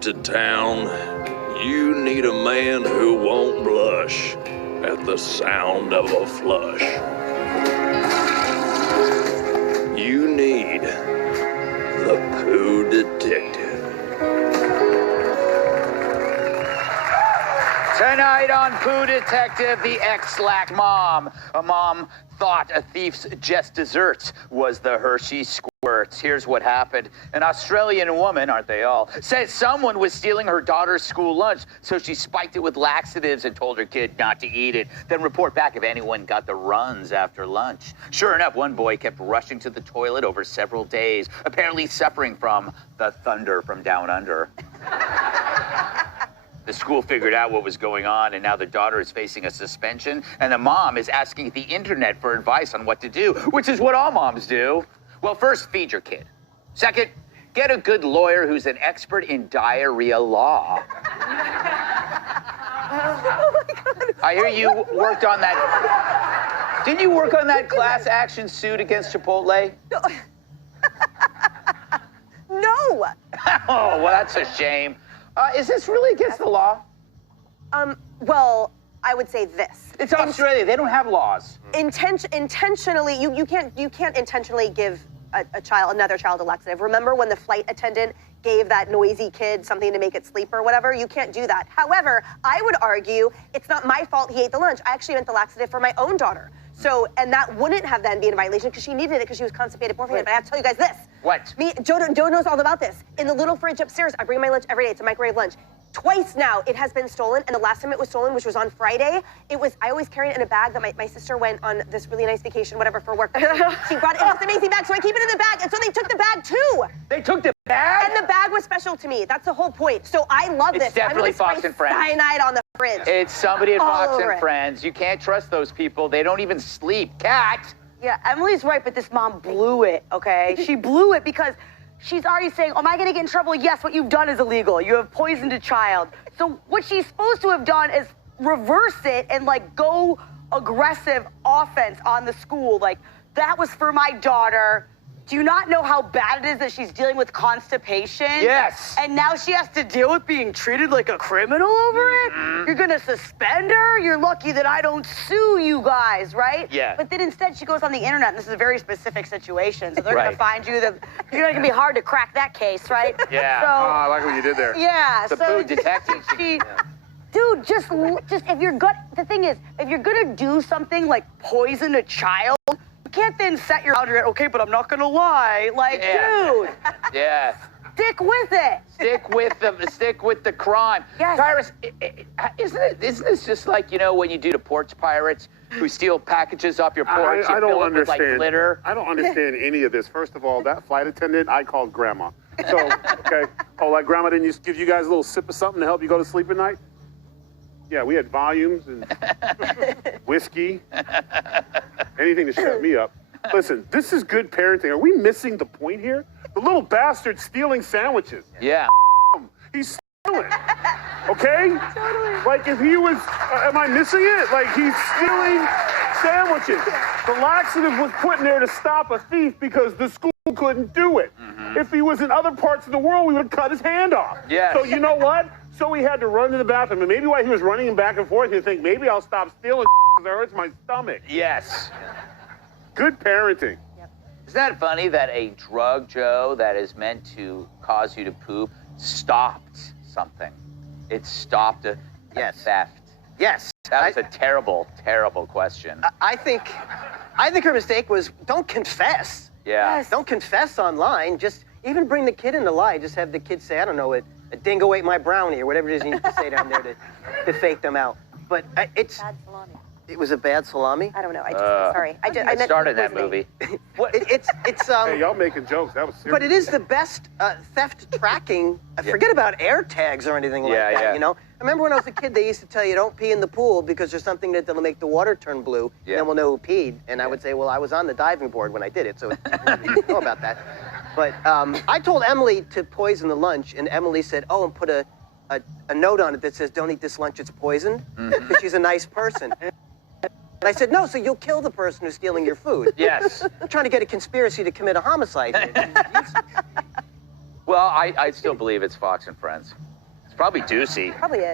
to town, you need a man who won't blush at the sound of a flush. You need the Poo Detective. Tonight on Poo Detective, the ex-slack mom. A mom thought a thief's just desserts was the Hershey squirts. Here's what happened. An Australian woman, aren't they all, says someone was stealing her daughter's school lunch, so she spiked it with laxatives and told her kid not to eat it. Then report back if anyone got the runs after lunch. Sure enough, one boy kept rushing to the toilet over several days, apparently suffering from the thunder from down under. The school figured out what was going on, and now the daughter is facing a suspension, and the mom is asking the internet for advice on what to do, which is what all moms do. Well, first, feed your kid. Second, get a good lawyer who's an expert in diarrhea law. Oh my God. I hear you worked on that. Didn't you work on that class action suit against Chipotle? No. No. Oh, well, that's a shame. Is this really against the law? Well, I would say this. It's Australia. They don't have laws. Intentionally, you can't intentionally give another child a laxative. Remember when the flight attendant gave that noisy kid something to make it sleep or whatever? You can't do that. However, I would argue it's not my fault he ate the lunch. I actually meant the laxative for my own daughter. So, and that wouldn't have then been a violation because she needed it because she was constipated beforehand. But I have to tell you guys this. What? Joe knows all about this. In the little fridge upstairs, I bring my lunch every day. It's a microwave lunch. Twice now it has been stolen, and the last time it was stolen, which was on Friday, I always carry it in a bag that my sister went on this really nice vacation, whatever, for work. She brought it in this amazing bag, so I keep it in the bag, and so they took the bag too. They took the bag? And the bag was special to me. That's the whole point. So I love this. It's definitely Fox and Friends. Cyanide on the fridge. It's somebody at All Fox over and it. Friends. You can't trust those people. They don't even sleep. Cat! Yeah, Emily's right, but this mom blew it, okay? She blew it because she's already saying, am I gonna get in trouble? Yes, what you've done is illegal. You have poisoned a child. So what she's supposed to have done is reverse it and like go aggressive offense on the school. Like, that was for my daughter. Do you not know how bad it is that she's dealing with constipation? Yes. And now she has to deal with being treated like a criminal over it? You're gonna suspend her? You're lucky that I don't sue you guys, right? Yeah. But then instead she goes on the internet, and this is a very specific situation, so they're Right. gonna find you, you're gonna be hard to crack that case, right? Yeah. So, I like what you did there. yeah, The so Poo Detective. dude, just if you're the thing is, if you're gonna do something like poison a child, you can't then set your boundary at, okay, but I'm not gonna lie. Like, Yeah. dude, Yeah. stick with it. Stick with the crime. Yes. Tyrus, isn't this just like, you know, when you do the porch pirates who steal packages off your porch I and don't fill it with, like, understand. glitter? I don't understand any of this. First of all, that flight attendant, I called grandma. So, okay. Oh, like grandma didn't give you guys a little sip of something to help you go to sleep at night? Yeah, we had volumes and whiskey, anything to shut me up. Listen, this is good parenting. Are we missing the point here? The little bastard stealing sandwiches. Yeah. He's stealing. Okay? Totally. Like if he was, am I missing it? Like he's stealing sandwiches. The laxative was put in there to stop a thief because the school couldn't do it. If he was in other parts of the world, we would have cut his hand off. Yes. So you know what? So he had to run to the bathroom, and maybe while he was running back and forth, he'd think, maybe I'll stop stealing because it hurts my stomach. Yes. Good parenting. Isn't that funny that a drug, Joe, that is meant to cause you to poop stopped something? It stopped a theft. Yes. That was a terrible, terrible question. I think her mistake was don't confess. Yeah. Yes. Don't confess online. Just even bring the kid in the lie. Just have the kid say, I don't know, a dingo ate my brownie or whatever it is you need to say down there to fake them out. But it's... Bad salami. It was a bad salami? I don't know. Sorry. I meant started that poisoning. movie. Hey, y'all making jokes. That was serious. But it is the best theft tracking. Forget about air tags or anything like that, you know? I remember when I was a kid, they used to tell you, don't pee in the pool because there's something that'll make the water turn blue, and then we'll know who peed. And I would say, well, I was on the diving board when I did it, so I didn't know about that. But I told Emily to poison the lunch, and Emily said, oh, and put a note on it that says, don't eat this lunch, it's poisoned, because she's a nice person. And I said, no, so you'll kill the person who's stealing your food. Yes. I'm trying to get a conspiracy to commit a homicide here. Well, I still believe it's Fox and Friends. It's probably Ducey. Probably is.